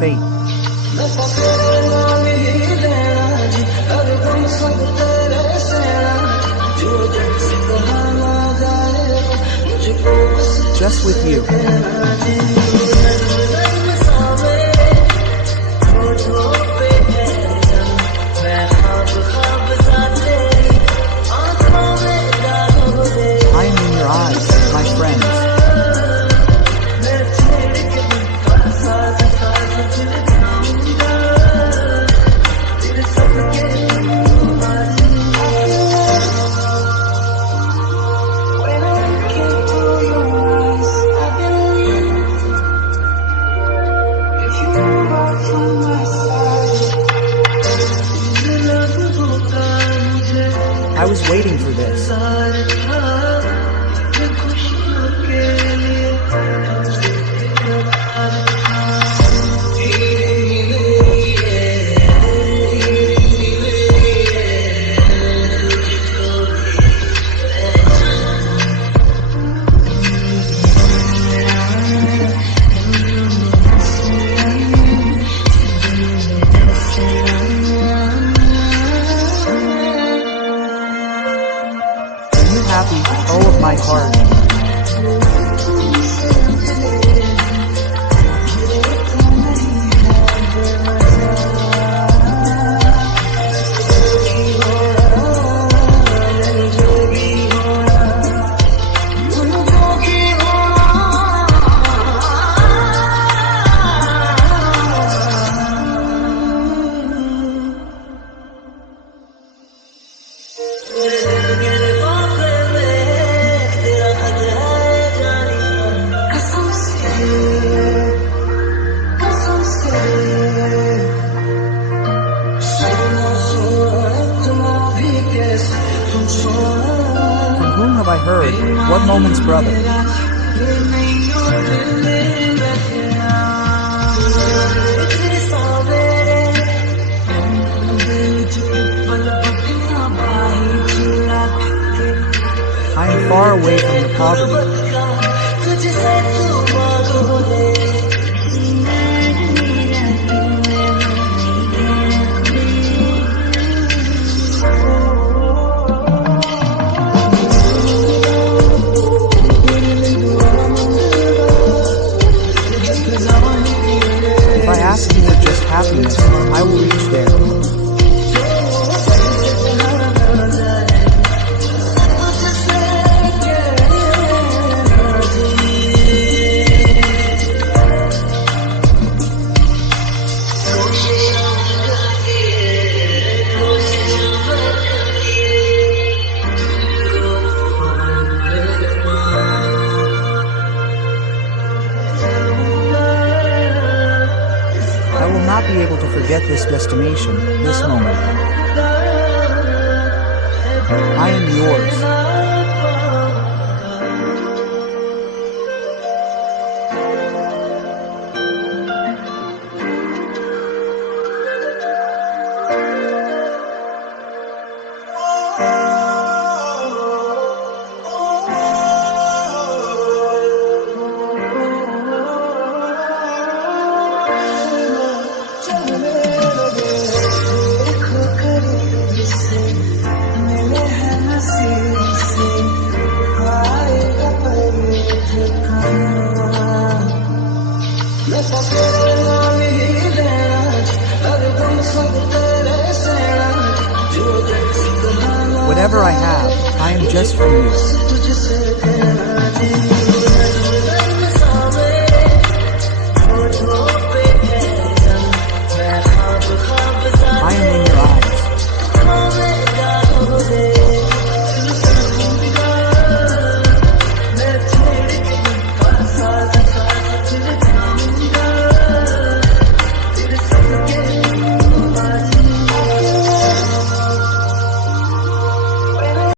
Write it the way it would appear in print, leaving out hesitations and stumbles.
fate. Just with you. I am in your eyes, my friends. I was waiting for this. Happy, oh of my heart. From whom have I heard? What moment's brother? I am far away from the poverty. If I ask you for just happiness, I will reach there. I will not be able to forget this destination, this moment. I am yours. Whatever I have, I am just for you.